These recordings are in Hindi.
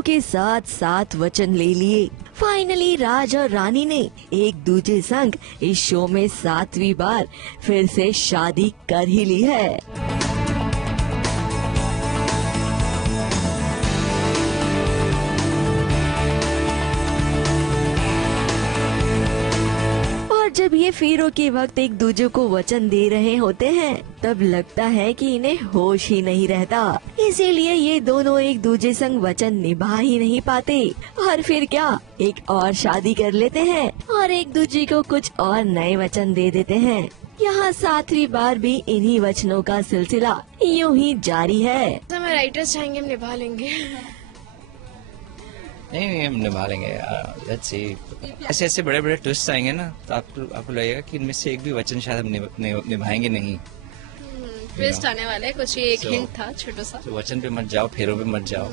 हीरो के साथ साथ वचन ले लिए। फाइनली राज और रानी ने एक दूसरे संग इस शो में 7वीं बार फिर से शादी कर ही ली है। जब ये फेरों के वक्त एक दूसरे को वचन दे रहे होते हैं तब लगता है कि इन्हें होश ही नहीं रहता। इसीलिए ये दोनों एक दूसरे संग वचन निभा ही नहीं पाते और फिर क्या एक और शादी कर लेते हैं और एक दूसरे को कुछ और नए वचन दे देते हैं। यहाँ 7वीं बार भी इन्हीं वचनों का सिलसिला यूं ही जारी है। हमें राइटर्स चाहेंगे, हम निभा लेंगे। नहीं हम निभा लेंगे। लेट्स सी, ऐसे ऐसे बड़े बड़े ट्विस्ट आएंगे ना तो आपको लगेगा कि इनमें से एक भी वचन शायद हम निभाएंगे नहीं। ट्विस्ट आने वाला है, कुछ एक हिंट था छोटा सा। तो वचन पे मत जाओ, फेरों पे मत जाओ,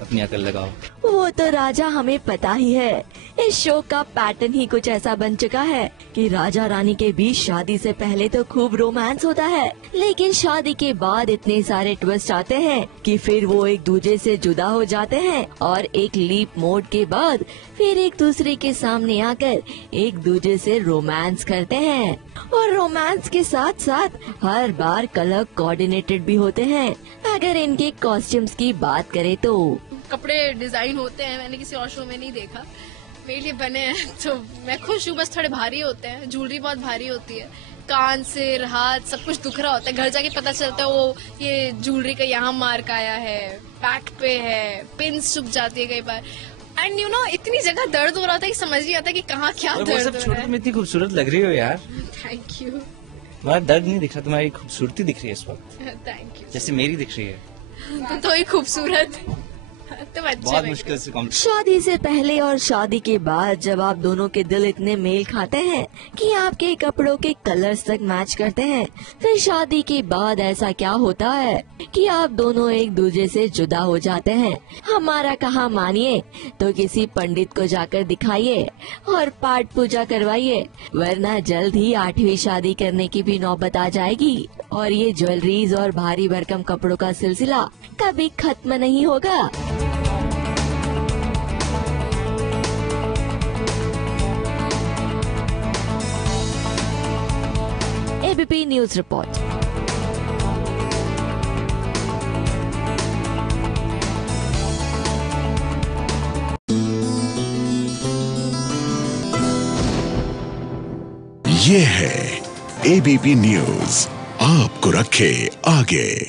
अपनी अकल लगाओ। वो तो राजा हमें पता ही है। इस शो का पैटर्न ही कुछ ऐसा बन चुका है कि राजा रानी के बीच शादी से पहले तो खूब रोमांस होता है, लेकिन शादी के बाद इतने सारे ट्विस्ट आते हैं कि फिर वो एक दूसरे से जुदा हो जाते हैं और एक लीप मोड के बाद फिर एक दूसरे के सामने आकर एक दूसरे से रोमांस करते हैं। और रोमांस के साथ साथ हर बार कलर कोऑर्डिनेटेड भी होते हैं। अगर इनके कॉस्ट्यूम्स की बात करें तो कपड़े डिजाइन होते हैं, मैंने किसी और शो में नहीं देखा, मेरे लिए बने हैं तो मैं खुश हूँ। बस थोड़े भारी होते हैं, ज्वेलरी बहुत भारी होती है, कान सिर हाथ सब कुछ दुख रहा होता है। घर जाके पता चलता है वो ये ज्वेलरी का यहाँ मार्क आया है, बैक पे है, पिन सूख जाती है कई बार। एंड यू नो इतनी जगह दर्द हो रहा था कि समझ नहीं आता कि कहाँ क्या दर्द हो रहा है। तुम इतनी खूबसूरत लग रही हो यार। Thank you. तुम्हारा दर्द नहीं दिख रहा, तुम्हारी खूबसूरती दिख रही है इस वक्त। Thank you. जैसे मेरी दिख रही है। तो ही खूबसूरत तो बहुत मुश्किल से कम। शादी से पहले और शादी के बाद जब आप दोनों के दिल इतने मेल खाते हैं कि आपके कपड़ों के कलर्स तक मैच करते हैं, फिर शादी के बाद ऐसा क्या होता है कि आप दोनों एक दूसरे से जुदा हो जाते हैं। हमारा कहा मानिए तो किसी पंडित को जाकर दिखाइए और पाठ पूजा करवाइए, वरना जल्द ही 8वीं शादी करने की भी नौबत आ जाएगी और ये ज्वेलरीज और भारी भरकम कपड़ों का सिलसिला कभी खत्म नहीं होगा। ABP news report. ये है एबीपी न्यूज, आपको रखे आगे।